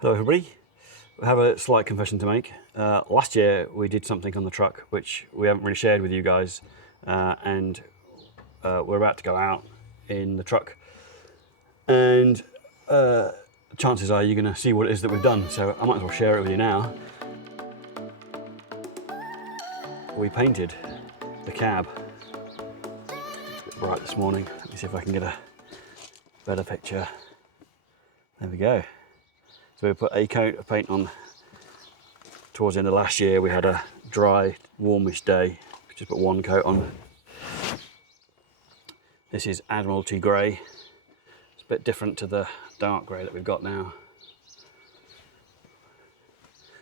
Hello everybody, I have a slight confession to make. Last year we did something on the truck which we haven't really shared with you guys, and we're about to go out in the truck, and chances are you're going to see what it is that we've done, so I might as well share it with you now. We painted the cab. It's a bit bright this morning. Let me see if I can get a better picture. There we go. So we put a coat of paint on towards the end of last year. We had a dry, warmish day. We just put one coat on. This is Admiralty Grey. It's a bit different to the dark grey that we've got now.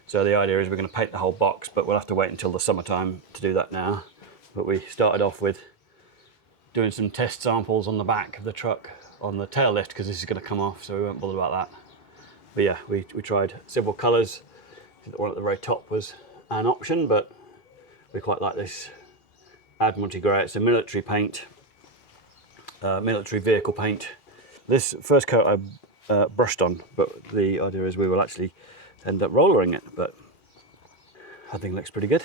So the idea is we're going to paint the whole box, but we'll have to wait until the summertime to do that now. But we started off with doing some test samples on the back of the truck on the tail lift, because this is going to come off, so we won't bother about that. But yeah, we tried several colours. The one at the very top was an option, but we quite like this Admiralty Grey. It's a military paint, military vehicle paint. This first coat I brushed on, but the idea is we will actually end up rollering it, but I think it looks pretty good.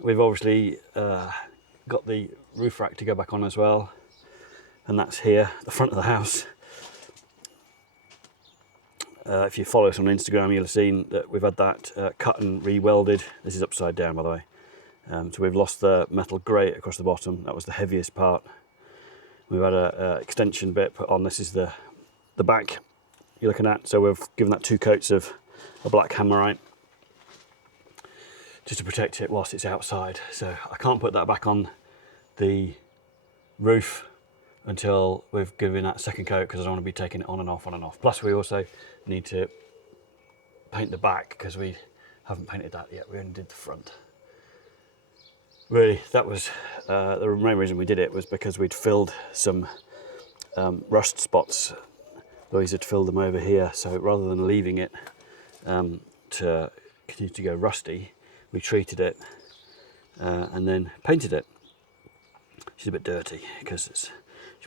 We've obviously got the roof rack to go back on as well, and that's here, the front of the house. If you follow us on Instagram, you'll have seen that we've had that cut and re-welded. This is upside down, by the way. So we've lost the metal grate across the bottom. That was the heaviest part. We've had a extension bit put on. This is the back you're looking at. So we've given that 2 coats of a black hammerite just to protect it whilst it's outside. So I can't put that back on the roof until we've given that second coat, because I don't want to be taking it on and off, on and off. Plus we also need to paint the back, because we haven't painted that yet. We only did the front. Really, that was the main reason we did it, was because we'd filled some rust spots. Louise had filled them over here, so rather than leaving it to continue to go rusty, we treated it and then painted it. She's a bit dirty because it's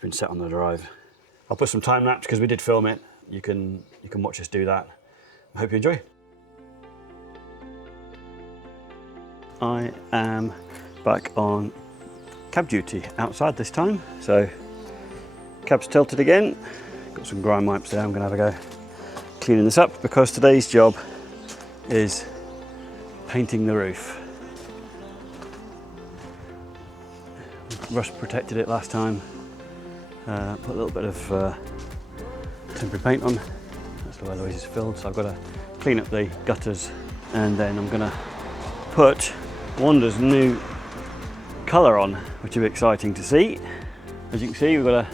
been set on the drive. I'll put some time lapse because we did film it. You can watch us do that. I hope you enjoy. I am back on cab duty outside this time. So cab's tilted again. Got some grime wipes there. I'm gonna have a go cleaning this up, because today's job is painting the roof. Rust protected it last time. Put a little bit of temporary paint on. That's the way Louise is filled, so I've got to clean up the gutters, and then I'm going to put Wanda's new colour on, which will be exciting to see. As you can see, we've got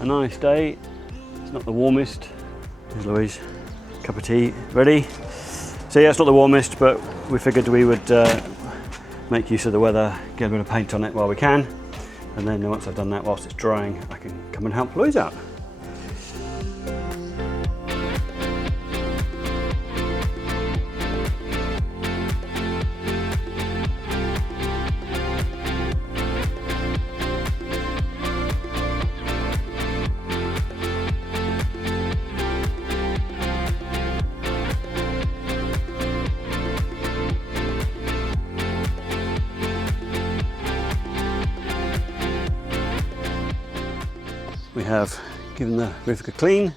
a nice day. It's not the warmest. Here's Louise, cup of tea ready. So yeah, it's not the warmest, but we figured we would make use of the weather, get a bit of paint on it while we can. And then once I've done that, whilst it's drying, I can come and help Louise out. We have given the roof a good clean.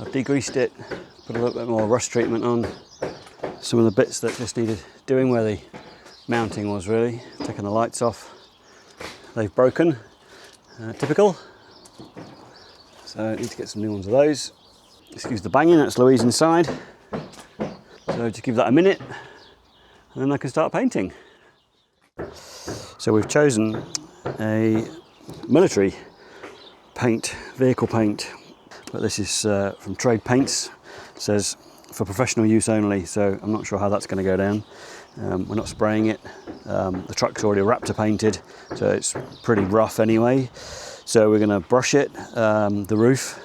I've degreased it, put a little bit more rust treatment on some of the bits that just needed doing where the mounting was, really. Taking the lights off. They've broken, typical. So I need to get some new ones of those. Excuse the banging, that's Louise inside. So just give that a minute and then I can start painting. So we've chosen a military paint, vehicle paint, but this is from Trade Paints. It says for professional use only, so I'm not sure how that's going to go down. We're not spraying it. The truck's already Raptor painted, so it's pretty rough anyway. So we're going to brush it, the roof,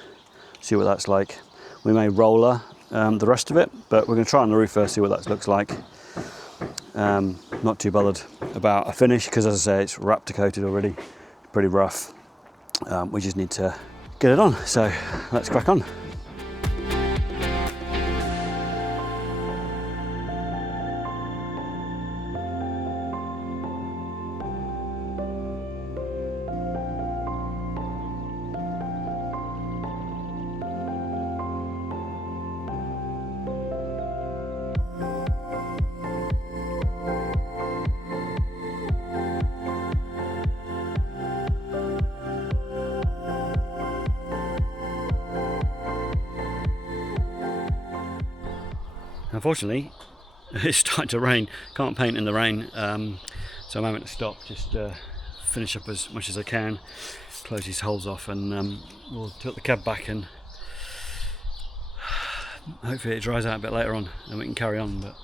see what that's like. We may roller the rest of it, but we're going to try on the roof first, see what that looks like. Not too bothered about a finish, because as I say, it's Raptor coated already, pretty rough. We just need to get it on, so let's crack on. Unfortunately, it's starting to rain. Can't paint in the rain, so I'm having to stop, just finish up as much as I can, close these holes off, and we'll tilt the cab back, and hopefully it dries out a bit later on and we can carry on. But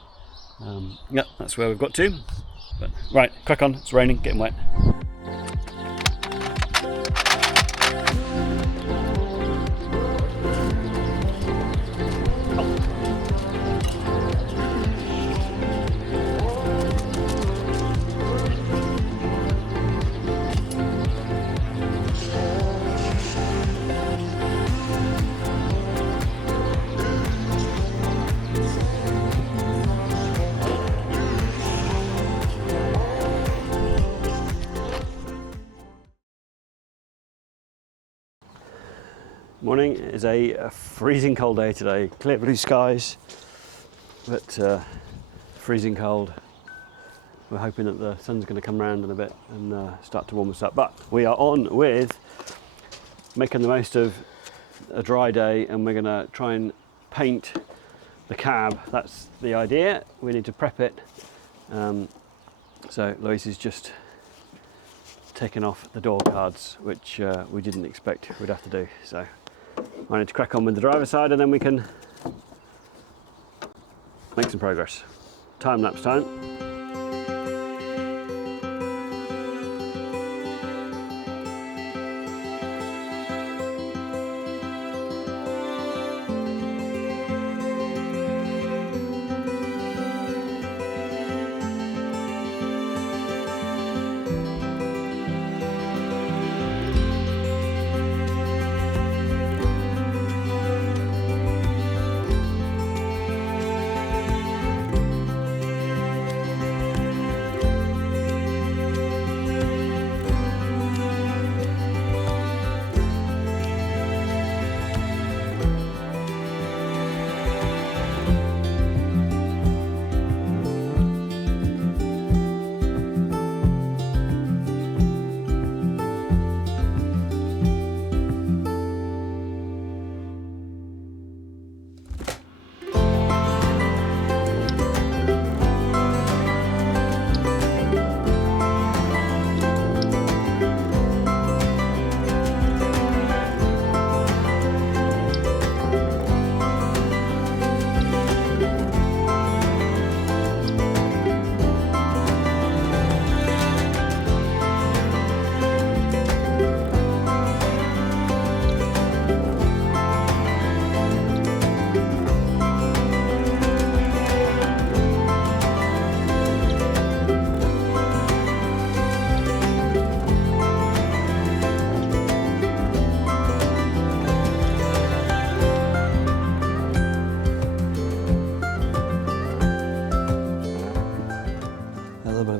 yeah, that's where we've got to. But right, crack on, it's raining, getting wet. Morning. It is a freezing cold day today. Clear blue skies, but freezing cold. We're hoping that the sun's going to come around in a bit and start to warm us up. But we are on with making the most of a dry day, and we're going to try and paint the cab. That's the idea. We need to prep it. So Louise is just taking off the door cards, which we didn't expect we'd have to do. So I need to crack on with the driver's side, and then we can make some progress. Time lapse time.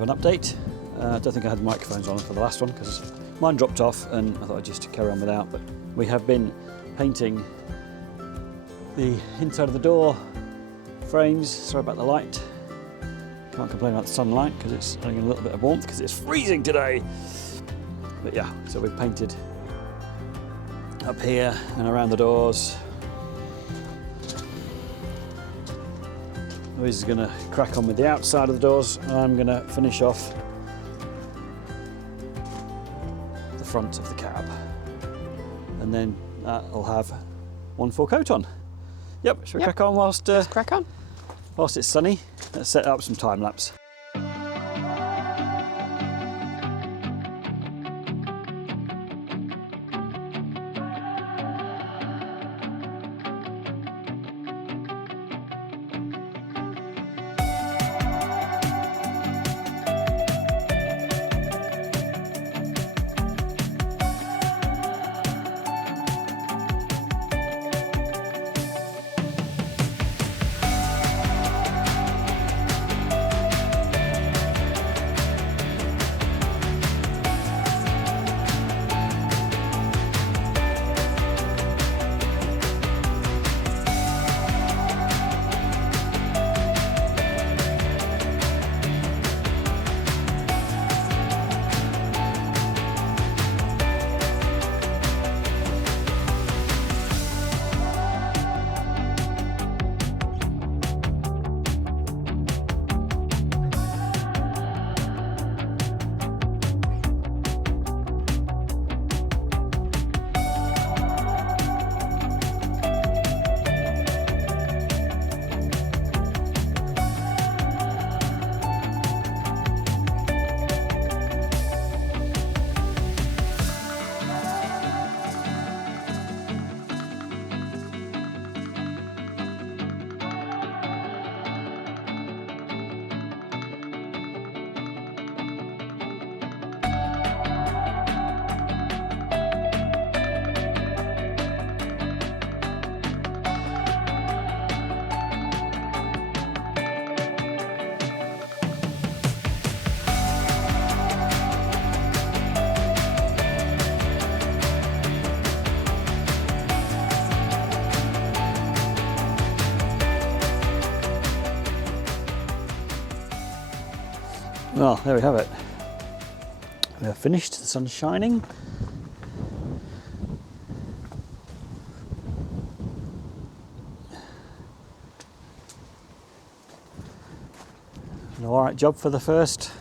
Update. I don't think I had the microphones on for the last one because mine dropped off, and I thought I'd just carry on without. But we have been painting the inside of the door frames. Sorry about the light. Can't complain about the sunlight because it's adding a little bit of warmth because it's freezing today. But yeah, so we've painted up here and around the doors. Louise is going to crack on with the outside of the doors, and I'm going to finish off the front of the cab, and then I'll have one full coat on. Yep, should we crack on whilst Let's crack on. Whilst it's sunny? Let's set up some time lapse. Well, there we have it. We are finished, the sun's shining. An alright job for the first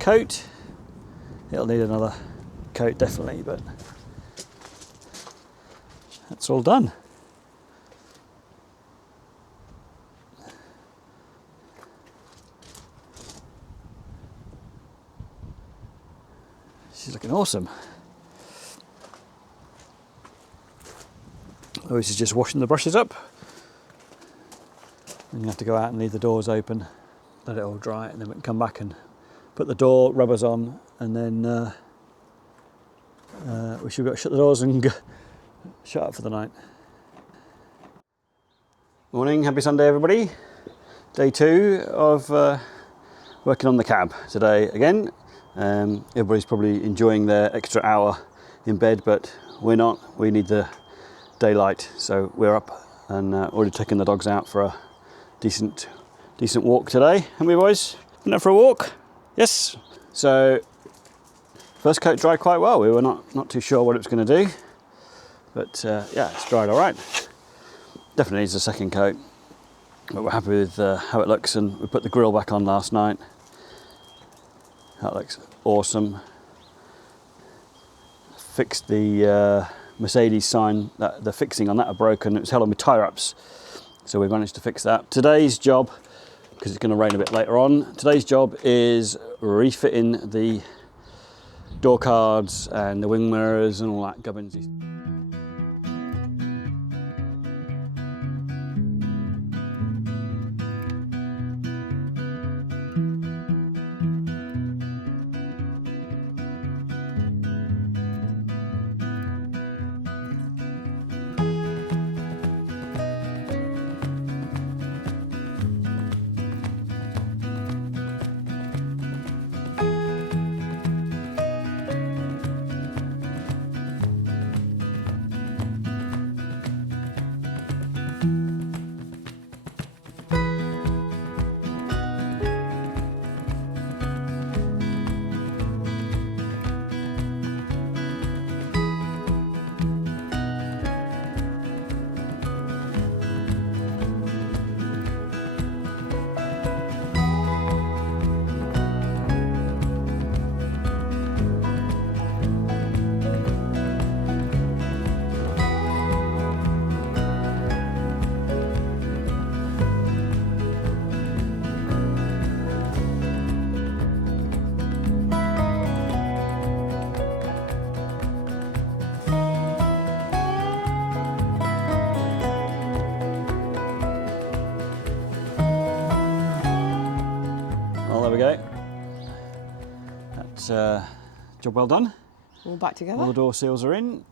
coat. It'll need another coat definitely, but that's all done. She's looking awesome. This is just washing the brushes up. And you have to go out and leave the doors open, let it all dry, and then we can come back and put the door rubbers on, and then we should be able to shut the doors and shut up for the night. Morning, happy Sunday everybody. Day 2 of working on the cab today again. Everybody's probably enjoying their extra hour in bed, but we're not. We need the daylight, so we're up and already taken the dogs out for a decent walk today. Haven't we, boys? Been out for a walk? Yes. So first coat dried quite well. We were not too sure what it was going to do, but yeah, it's dried all right. Definitely needs a second coat, but we're happy with how it looks, and we put the grille back on last night. That looks awesome. Fixed the Mercedes sign, the fixing on that are broken. It was held on with tie wraps, so we managed to fix that. Today's job, because it's going to rain a bit later on, today's job is refitting the door cards and the wing mirrors and all that gubbins. Well, there we go. That's job well done. All back together. All the door seals are in,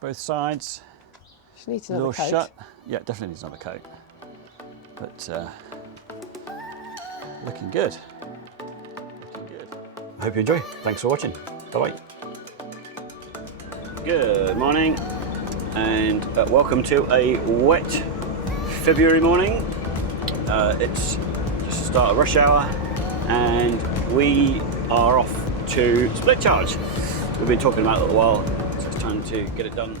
both sides. She needs another door coat. shut. Yeah, definitely needs another coat. But looking good. Looking good. I hope you enjoy. Thanks for watching. Bye bye. Good morning, and welcome to a wet February morning. It's just the start of rush hour, and we are off to split charge. We've been talking about it a little while, so it's time to get it done.